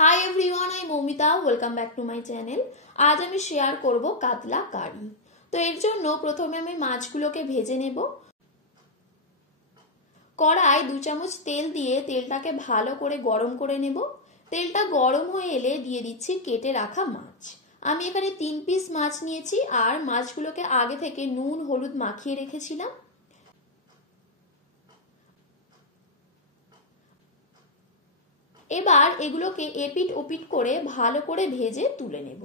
Hi everyone, I Moumita, welcome back to my channel. আজ আমি share করব কাতলা কারি। তো এর জন্য প্রথমে আমি মাছগুলোকে ভেজে নেব। কড়াই 2 চামচ তেল দিয়ে তেলটাকে ভালো করে গরম করে নেব। তেলটা গরম হয়ে এলে দিয়ে দিচ্ছি কেটে রাখা মাছ। আমি এখানে 3 পিস মাছ নিয়েছি আর মাছগুলোকে আগে থেকে নুন হলুদ মাখিয়ে রেখেছিলাম। এবার এগুলোকে এপিট ওপিট করে ভালো করে ভেজে তুলে নেব।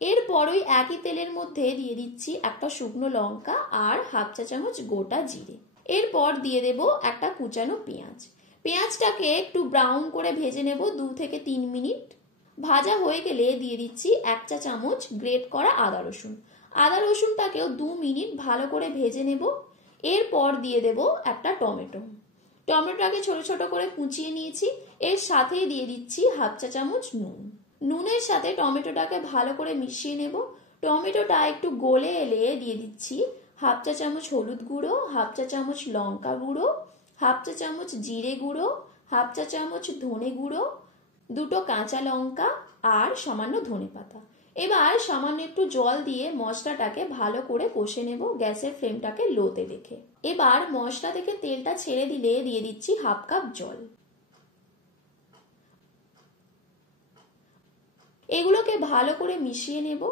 এরপরই একই তেলের মধ্যে দিয়ে দিচ্ছি একটা শুকনো লঙ্কা আর হাফ চা চামচ গোটা জিরে। এরপর দিয়ে দেব একটা কুচানো পেঁয়াজ। পেঁয়াজটাকে একটু ব্রাউন করে ভেজে নেব 2 থেকে 3 মিনিট। ভাজা হয়ে গেলে দিয়ে দিচ্ছি 1 চা চামচ গ্রেট করা আদা রসুন। আদা রসুনটাকেও 2 মিনিট ভালো করে ভেজে নেব। এরপর দিয়ে দেব একটা টমেটো। টমেটোটাকে ছোট ছোট করে কুচিয়ে নিয়েছি। এর সাথেই দিয়ে দিচ্ছি হাফ চা চামচ নুন। নুনের সাথে টমেটোটাকে ভালো করে মিশিয়ে নেব। টমেটোটা একটু গলে এলে দিয়ে দিচ্ছি হাফ চা চামচ হলুদ গুঁড়ো, হাফ চা চামচ লঙ্কা গুঁড়ো, হাফ চা চামচ জিরে গুঁড়ো, হাফ চা চামচ ধনে গুঁড়ো, 2টো কাঁচা লঙ্কা আর সামান্য ধনেপাতা। এবার সামান্য একটু জল দিয়ে মশলাটাকে ভালো করে কষে নেব, গ্যাসের ফ্লেমটাকে লোতে রেখে। এবার মশলা থেকে তেলটা ছেড়ে দিলে দিয়ে দিচ্ছি হাফ কাপ জল। এগুলোকে ভালো করে মিশিয়ে নেব।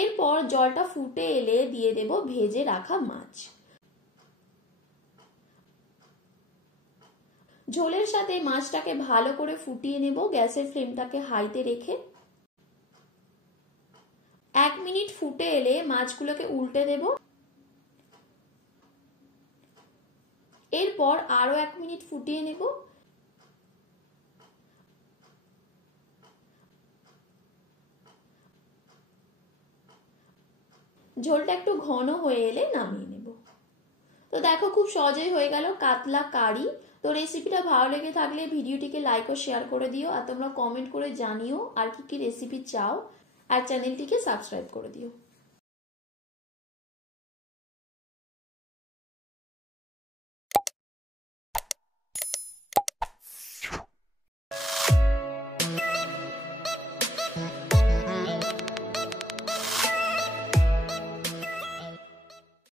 এরপর জলটা ফুটে এলে দিয়ে দেব ভেজে রাখা মাছ। ঝোলের সাথে মাছটাকে ভালো করে ফুটিয়ে নেব, গ্যাসের ফ্লেমটাকে হাইতে রেখে। 1 মিনিট ফুটে এলে মাছগুলোকে উল্টে দেব। এরপর আরো 1 মিনিট ফুটিয়ে নেব। ঝোলটা একটু ঘন হয়ে এলে নামিয়ে নেব। তো দেখো, খুব সহজেই হয়ে গেল কাতলা কারি। তো রেসিপিটা ভালো লেগে থাকলে ভিডিওটিকে লাইক ও শেয়ার করে দিও, আর তোমরা কমেন্ট করে জানিও আর কি কি রেসিপি চাও, আর চ্যানেলটিকে সাবস্ক্রাইব করে দিও।